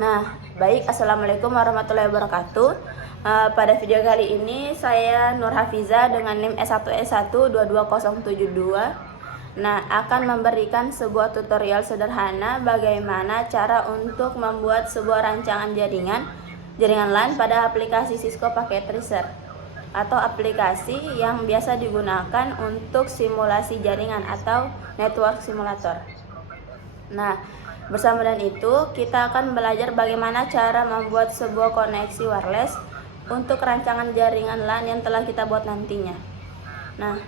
Nah, baik, Assalamualaikum warahmatullahi wabarakatuh. Pada video kali ini saya Nur Hafiza dengan NIM S1S1 22072. Nah, akan memberikan sebuah tutorial sederhana bagaimana cara untuk membuat sebuah rancangan jaringan LAN pada aplikasi Cisco Packet Tracer atau aplikasi yang biasa digunakan untuk simulasi jaringan atau network simulator. Nah, bersama dengan itu kita akan belajar bagaimana cara membuat sebuah koneksi wireless untuk rancangan jaringan LAN yang telah kita buat nantinya. Nah,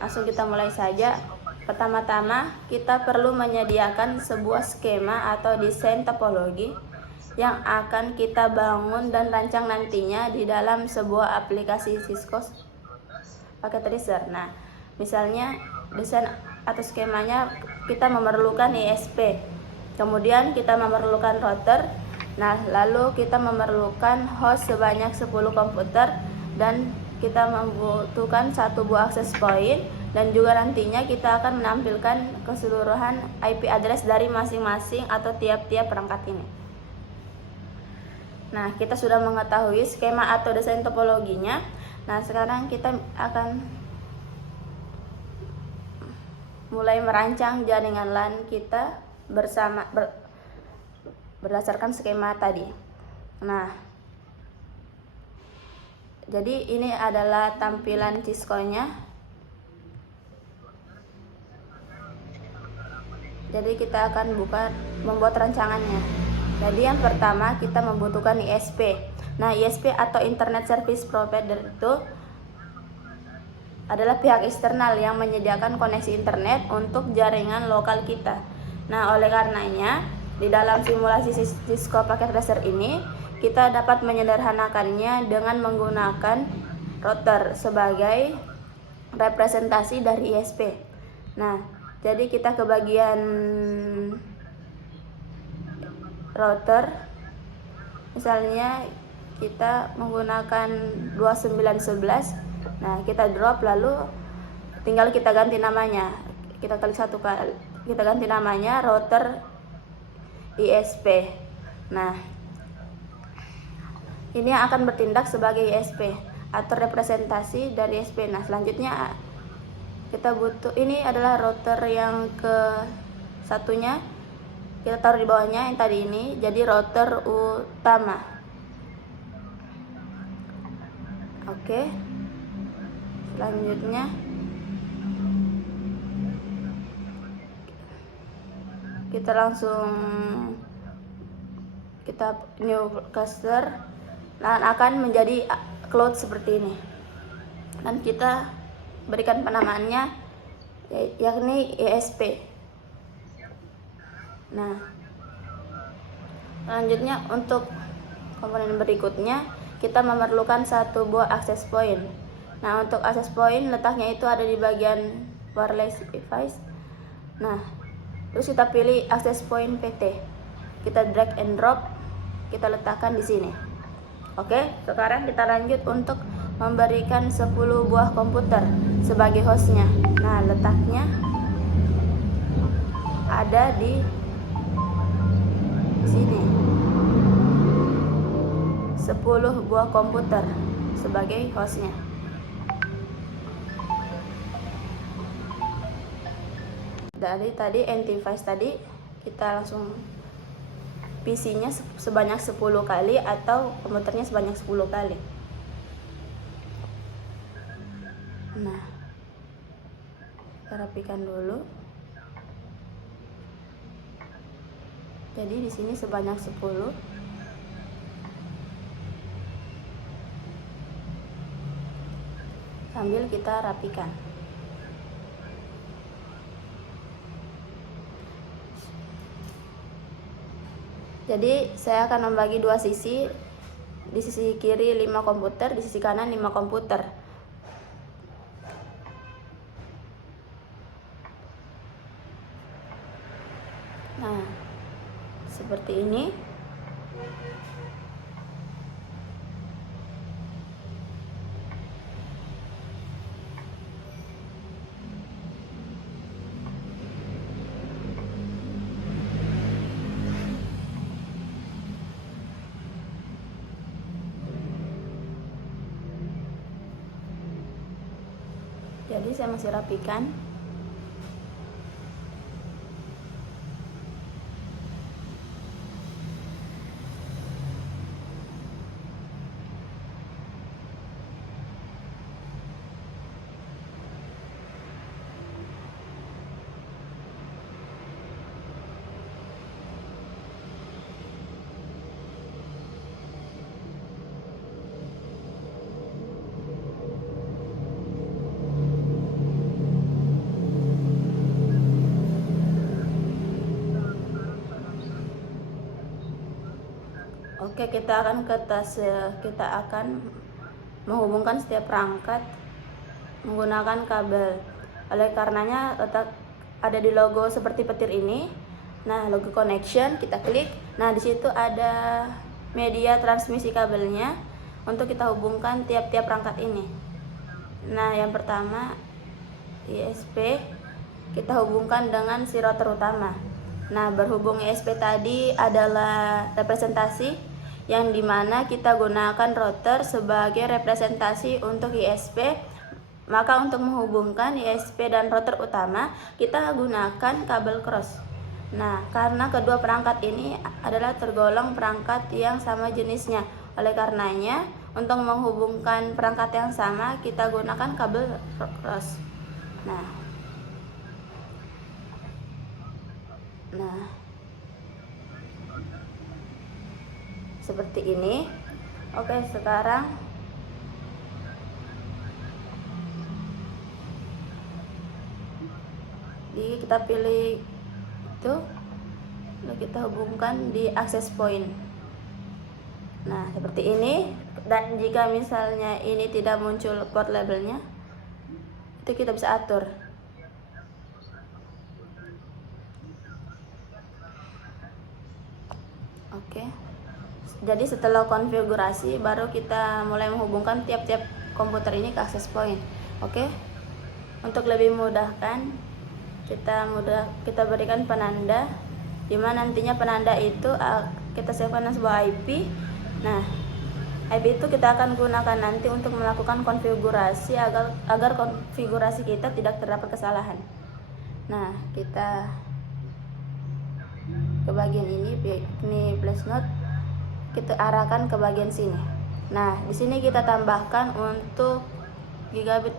langsung kita mulai saja. Pertama-tama kita perlu menyediakan sebuah skema atau desain topologi yang akan kita bangun dan rancang nantinya di dalam sebuah aplikasi Cisco Packet Tracer. Nah, misalnya desain atau skemanya kita memerlukan ISP, kemudian kita memerlukan router, nah lalu kita memerlukan host sebanyak 10 komputer, dan kita membutuhkan satu buah access point, dan juga nantinya kita akan menampilkan keseluruhan IP address dari masing-masing atau tiap-tiap perangkat ini. Nah, kita sudah mengetahui skema atau desain topologinya. Nah, sekarang kita akan mulai merancang jaringan LAN kita berdasarkan skema tadi. Nah, jadi ini adalah tampilan Cisco-nya. Jadi kita akan membuat rancangannya. Jadi yang pertama kita membutuhkan ISP. Nah, ISP atau Internet Service Provider itu adalah pihak eksternal yang menyediakan koneksi internet untuk jaringan lokal kita. Nah, oleh karenanya di dalam simulasi Cisco Packet Tracer ini kita dapat menyederhanakannya dengan menggunakan router sebagai representasi dari ISP. Nah, jadi kita ke bagian router, misalnya kita menggunakan 2911. Nah, kita drop, lalu tinggal kita ganti namanya. Kita klik satu kali, kita ganti namanya router ISP. Nah, ini akan bertindak sebagai ISP atau representasi dari ISP. Nah, selanjutnya kita butuh, ini adalah router yang ke satunya, kita taruh di bawahnya yang tadi ini, jadi router utama. Oke, selanjutnya kita langsung new cluster dan akan menjadi cloud seperti ini, dan kita berikan penamaannya yakni ISP. Nah, selanjutnya untuk komponen berikutnya kita memerlukan satu buah access point. Nah, untuk access point letaknya itu ada di bagian wireless device. Nah, terus kita pilih access point PT, kita drag and drop, kita letakkan di sini. Oke, sekarang kita lanjut untuk memberikan 10 buah komputer sebagai hostnya. Nah, letaknya ada di sini, 10 buah komputer sebagai hostnya. Dari tadi antivirus tadi kita langsung PC-nya sebanyak 10 kali atau komputernya sebanyak 10 kali. Nah, kita rapikan dulu. Jadi di sini sebanyak 10. Sambil kita rapikan. Jadi saya akan membagi dua sisi. Di sisi kiri 5 komputer, di sisi kanan 5 komputer. Nah, seperti ini. Jadi saya masih rapikan. Oke, kita akan menghubungkan setiap perangkat menggunakan kabel. Oleh karenanya letak ada di logo seperti petir ini. Nah, logo connection kita klik. Nah, di situ ada media transmisi kabelnya untuk kita hubungkan tiap-tiap perangkat ini. Nah, yang pertama ISP kita hubungkan dengan si router utama. Nah, berhubung ISP tadi adalah representasi yang dimana kita gunakan router sebagai representasi untuk ISP, maka untuk menghubungkan ISP dan router utama kita gunakan kabel cross. Nah, karena kedua perangkat ini adalah tergolong perangkat yang sama jenisnya, oleh karenanya untuk menghubungkan perangkat yang sama kita gunakan kabel cross. Nah, seperti ini. Oke, sekarang kita pilih itu, lalu kita hubungkan di access point. Nah, seperti ini. Dan jika misalnya ini tidak muncul port labelnya, itu kita bisa atur. Oke. Jadi setelah konfigurasi baru kita mulai menghubungkan tiap-tiap komputer ini ke access point. Oke. Untuk lebih mudahkan kita berikan penanda, dimana nantinya penanda itu kita siapkan sebuah IP. Nah, IP itu kita akan gunakan nanti untuk melakukan konfigurasi agar konfigurasi kita tidak terdapat kesalahan. Nah, kita ke bagian ini flash note, kita arahkan ke bagian sini. Nah, di sini kita tambahkan untuk gigabit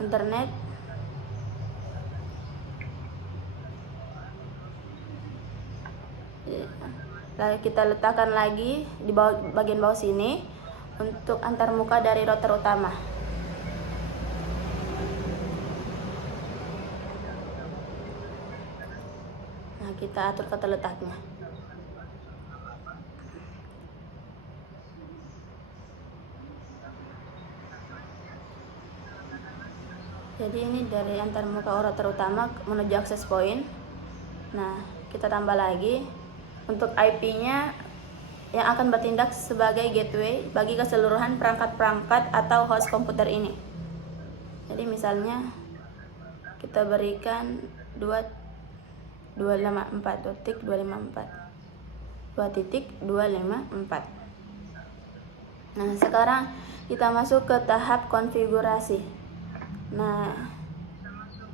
internet. Lalu kita letakkan lagi di bagian bawah sini untuk antarmuka dari router utama. Nah, kita atur tata letaknya. Jadi ini dari antarmuka router utama menuju access point. Nah, kita tambah lagi untuk IP-nya yang akan bertindak sebagai gateway bagi keseluruhan perangkat-perangkat atau host komputer ini. Jadi misalnya kita berikan 2.254. Nah, sekarang kita masuk ke tahap konfigurasi. Nah,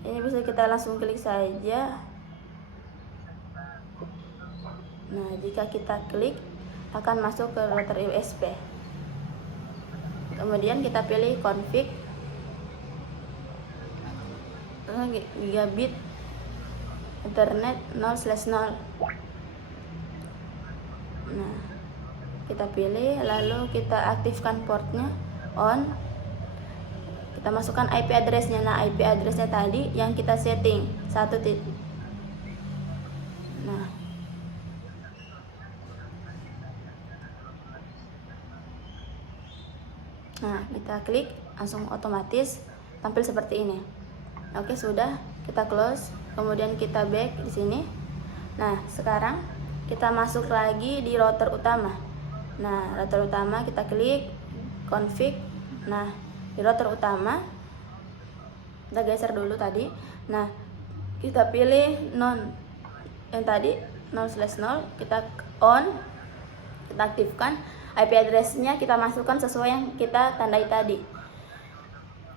ini bisa kita langsung klik saja. Nah, jika kita klik akan masuk ke router USB. Kemudian kita pilih config gigabit internet 0/0. Nah, kita pilih, lalu kita aktifkan portnya on. Kita masukkan IP address-nya. Nah, IP address-nya tadi yang kita setting 1 titik. Nah, kita klik, langsung otomatis tampil seperti ini. Oke, sudah, kita close, kemudian kita back di sini. Nah, sekarang kita masuk lagi di router utama. Nah, router utama kita klik config. Nah, di router utama kita geser dulu tadi. Nah, kita pilih yang tadi 0/0, kita on, kita aktifkan. IP address-nya kita masukkan sesuai yang kita tandai tadi.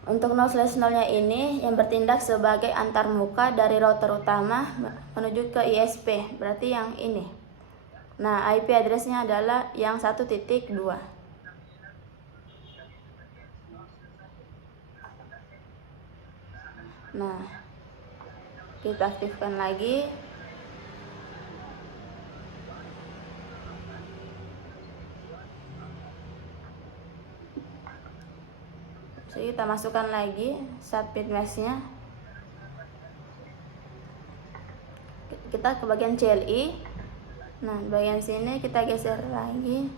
Untuk 0/0-nya ini yang bertindak sebagai antarmuka dari router utama menuju ke ISP, berarti yang ini. Nah, IP address-nya adalah yang 1.2. Nah, kita aktifkan lagi. Jadi kita masukkan lagi submit mesh-nya. Kita ke bagian CLI. Nah, bagian sini kita geser lagi.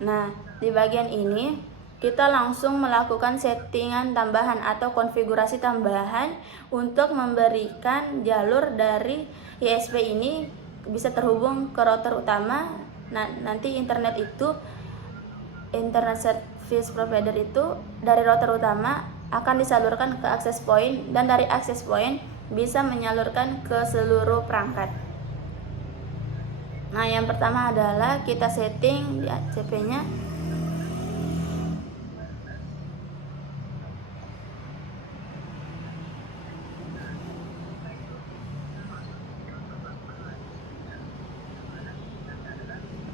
Nah, di bagian ini kita langsung melakukan settingan tambahan atau konfigurasi tambahan untuk memberikan jalur dari ISP ini bisa terhubung ke router utama. Nah, nanti internet service provider itu dari router utama akan disalurkan ke access point, dan dari access point bisa menyalurkan ke seluruh perangkat. Nah, yang pertama adalah kita setting di ACP-nya.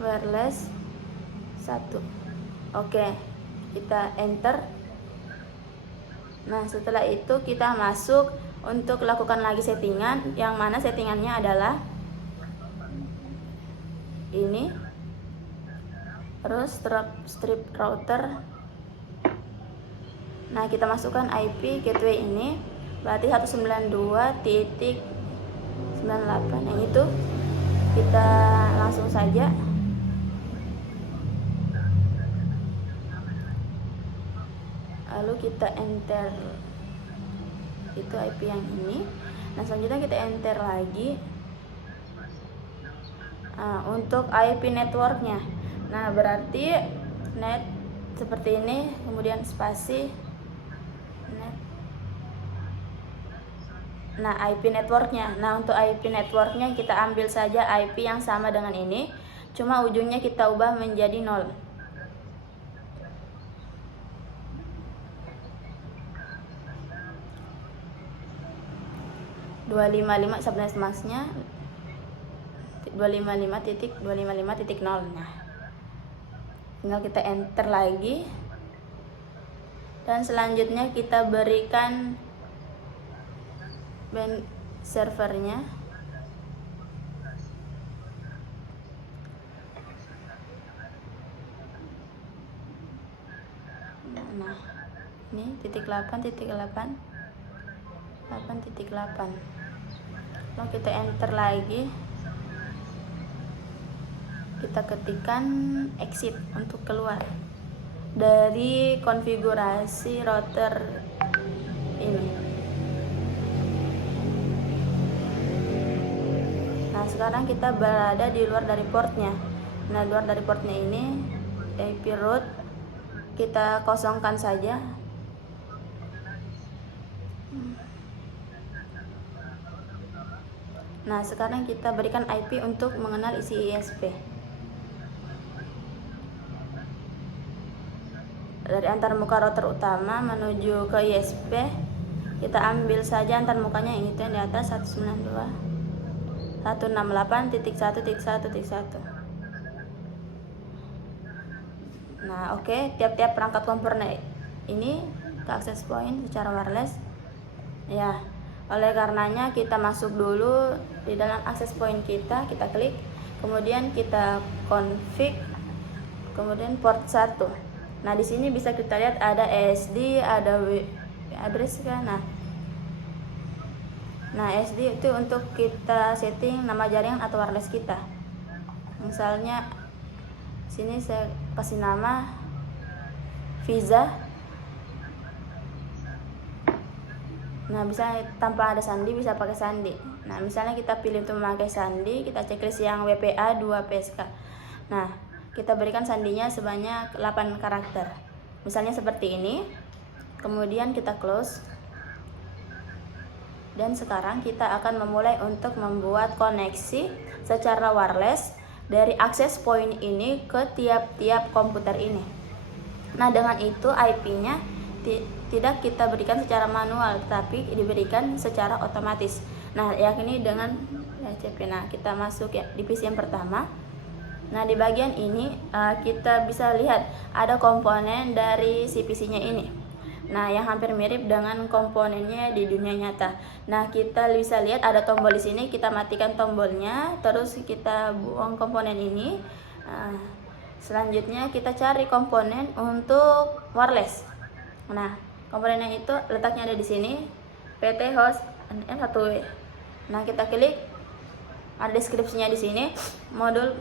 Wireless 1. Oke, kita enter. Nah, setelah itu kita masuk untuk lakukan lagi settingan, yang mana settingannya adalah ini, terus strip router. Nah, kita masukkan IP gateway ini, berarti 192.98, yang itu kita langsung saja. Lalu kita enter itu IP yang ini. Nah, selanjutnya kita enter lagi untuk IP networknya. Nah, berarti net seperti ini, kemudian spasi net. Nah, IP networknya. Nah, untuk IP networknya kita ambil saja IP yang sama dengan ini, cuma ujungnya kita ubah menjadi 0. subnet masknya 255.255.0. Nah, tinggal kita enter lagi, dan selanjutnya kita berikan band servernya. Nah, ini 8.8. Lalu kita enter lagi, kita ketikkan exit untuk keluar dari konfigurasi router ini. Nah, sekarang kita berada di luar dari portnya. Nah, luar dari portnya ini IP root kita kosongkan saja. Nah, sekarang kita berikan IP untuk mengenal isi ISP. Dari antarmuka router utama menuju ke ISP, kita ambil saja antarmukanya yang itu yang di atas 192.168.1.1.1. Nah, oke, tiap-tiap perangkat komponen ini ke access point secara wireless. Ya, oleh karenanya kita masuk dulu di dalam access point kita klik, kemudian kita config, kemudian port 1. Nah, di sini bisa kita lihat ada SD, ada address kan. Nah, SD itu untuk kita setting nama jaringan atau wireless kita. Misalnya sini saya kasih nama Visa. Nah, bisa tanpa ada sandi, bisa pakai sandi. Nah, misalnya kita pilih untuk memakai sandi, kita checklist yang WPA 2 PSK. Nah, kita berikan sandinya sebanyak 8 karakter. Misalnya seperti ini. Kemudian kita close. Dan sekarang kita akan memulai untuk membuat koneksi secara wireless dari access point ini ke tiap-tiap komputer ini. Nah, dengan itu IP-nya tidak kita berikan secara manual, tapi diberikan secara otomatis. Nah, yakni dengan CP. Nah, kita masuk ya divisi yang pertama. Nah, di bagian ini kita bisa lihat ada komponen dari CPC-nya ini. Nah, yang hampir mirip dengan komponennya di dunia nyata. Nah, kita bisa lihat ada tombol di sini, kita matikan tombolnya, terus kita buang komponen ini. Selanjutnya kita cari komponen untuk wireless. Nah, komponennya itu letaknya ada di sini, PT host M1W. Nah, kita klik, ada deskripsinya di sini, modul.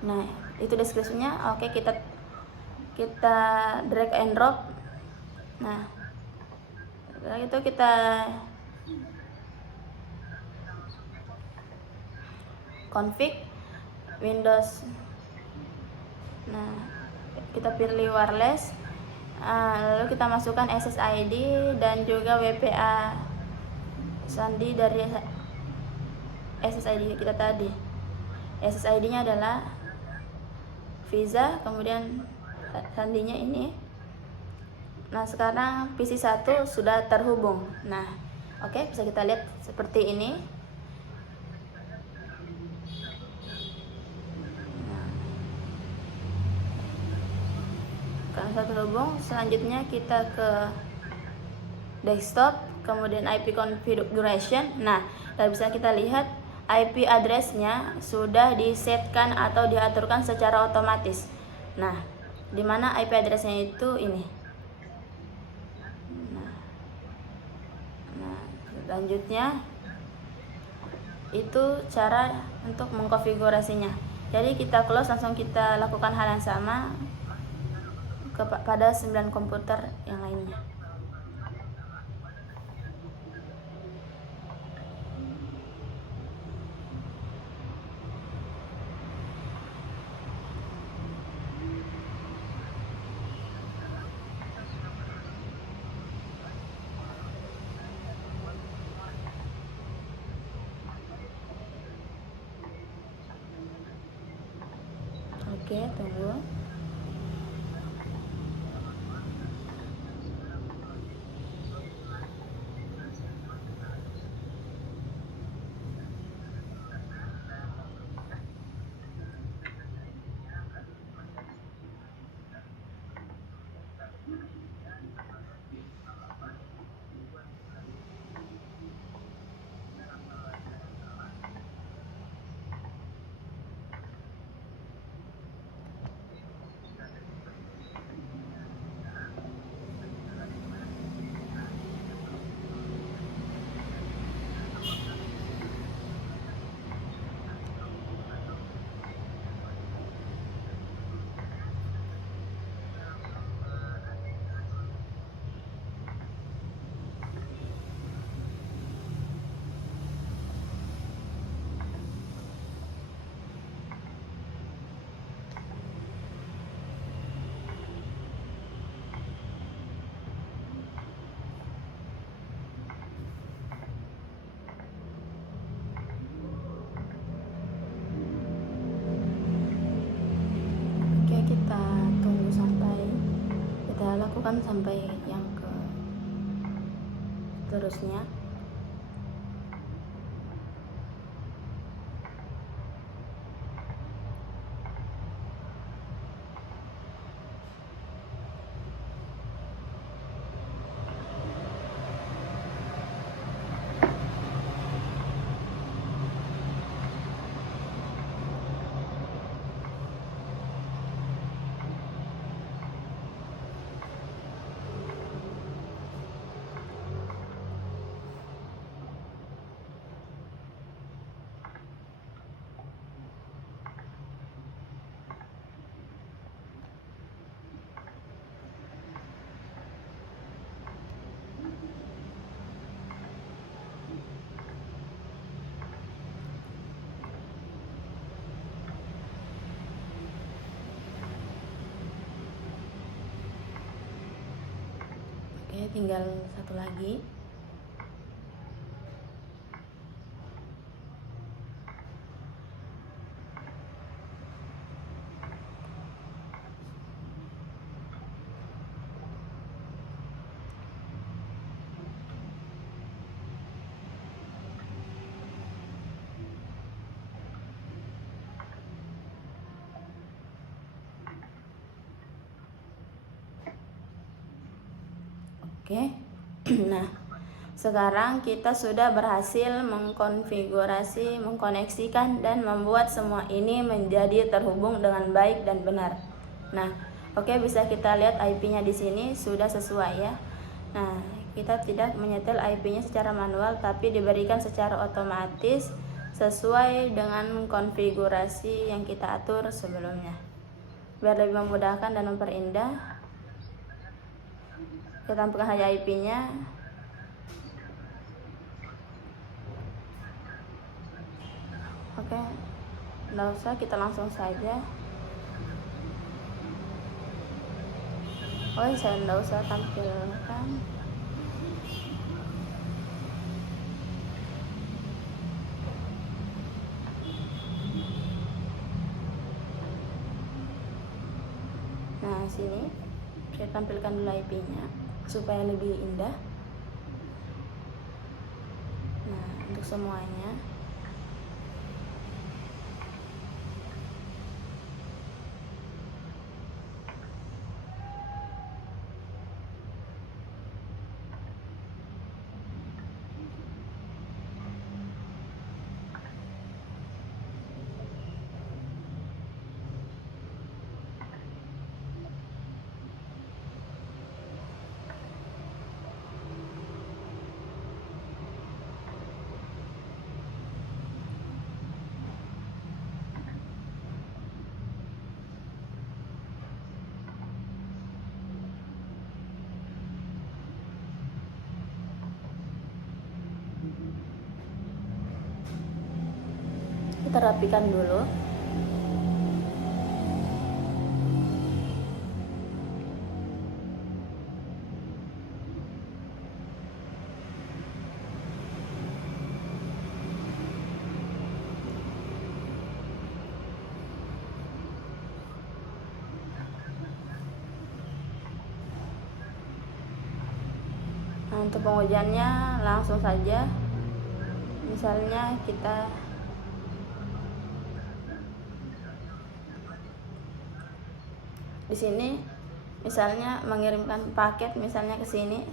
Nah, itu deskripsinya. Oke, kita drag and drop. Nah, setelah itu kita config Windows. Nah, kita pilih wireless. Lalu kita masukkan SSID dan juga WPA sandi dari SSID kita tadi. SSID-nya adalah Visa, kemudian sandinya ini. Nah, sekarang PC 1 sudah terhubung. Nah, oke, bisa kita lihat seperti ini. Karena sudah terhubung, selanjutnya kita ke desktop, kemudian IP configuration. Nah, bisa kita lihat IP address-nya sudah disetkan atau diaturkan secara otomatis. Nah, di mana IP address-nya itu ini. Nah, selanjutnya itu cara untuk mengkonfigurasinya. Jadi kita close, langsung kita lakukan hal yang sama pada 9 komputer yang lainnya. Oke, tunggu. Lakukan sampai yang ke seterusnya. Oke, tinggal satu lagi. Oke. Nah, sekarang kita sudah berhasil mengkonfigurasi, mengkoneksikan dan membuat semua ini menjadi terhubung dengan baik dan benar. Nah, oke, bisa kita lihat IP-nya di sini sudah sesuai ya. Nah, kita tidak menyetel IP-nya secara manual tapi diberikan secara otomatis sesuai dengan konfigurasi yang kita atur sebelumnya. Biar lebih memudahkan dan memperindah, kita tampilkan saja IP-nya. Oke, nggak usah, kita langsung saja. Oh, saya nggak usah tampilkan. Nah, sini saya tampilkan dulu IP-nya supaya lebih indah. Nah, untuk semuanya. Kita rapikan dulu. Nah, untuk pengujiannya langsung saja. Misalnya kita di sini misalnya mengirimkan paket misalnya ke sini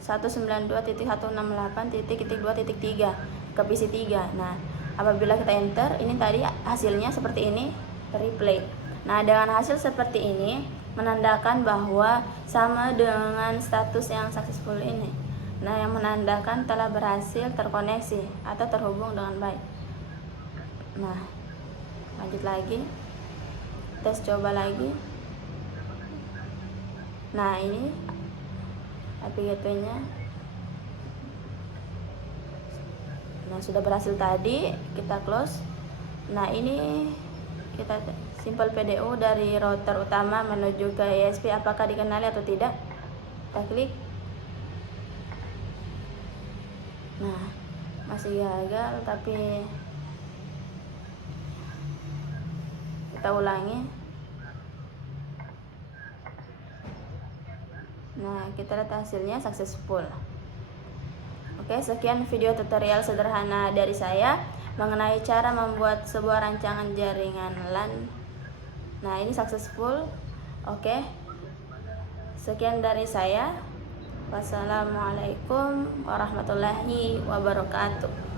192.168.2.3 ke PC 3. Nah, apabila kita enter, ini tadi hasilnya seperti ini, replay. Nah, dengan hasil seperti ini menandakan bahwa sama dengan status yang successful ini. Nah, yang menandakan telah berhasil terkoneksi atau terhubung dengan baik. Nah, lanjut lagi. Tes coba lagi. Nah, ini IP gateway-nya. Nah, sudah berhasil tadi, kita close. Nah, ini kita simple PDU dari router utama menuju ke ISP, apakah dikenali atau tidak. Kita klik. Nah, masih gagal, tapi kita ulangi. Nah, kita lihat hasilnya successful. Oke, sekian video tutorial sederhana dari saya mengenai cara membuat sebuah rancangan jaringan LAN. Nah, ini successful. Oke, sekian dari saya. Wassalamualaikum warahmatullahi wabarakatuh.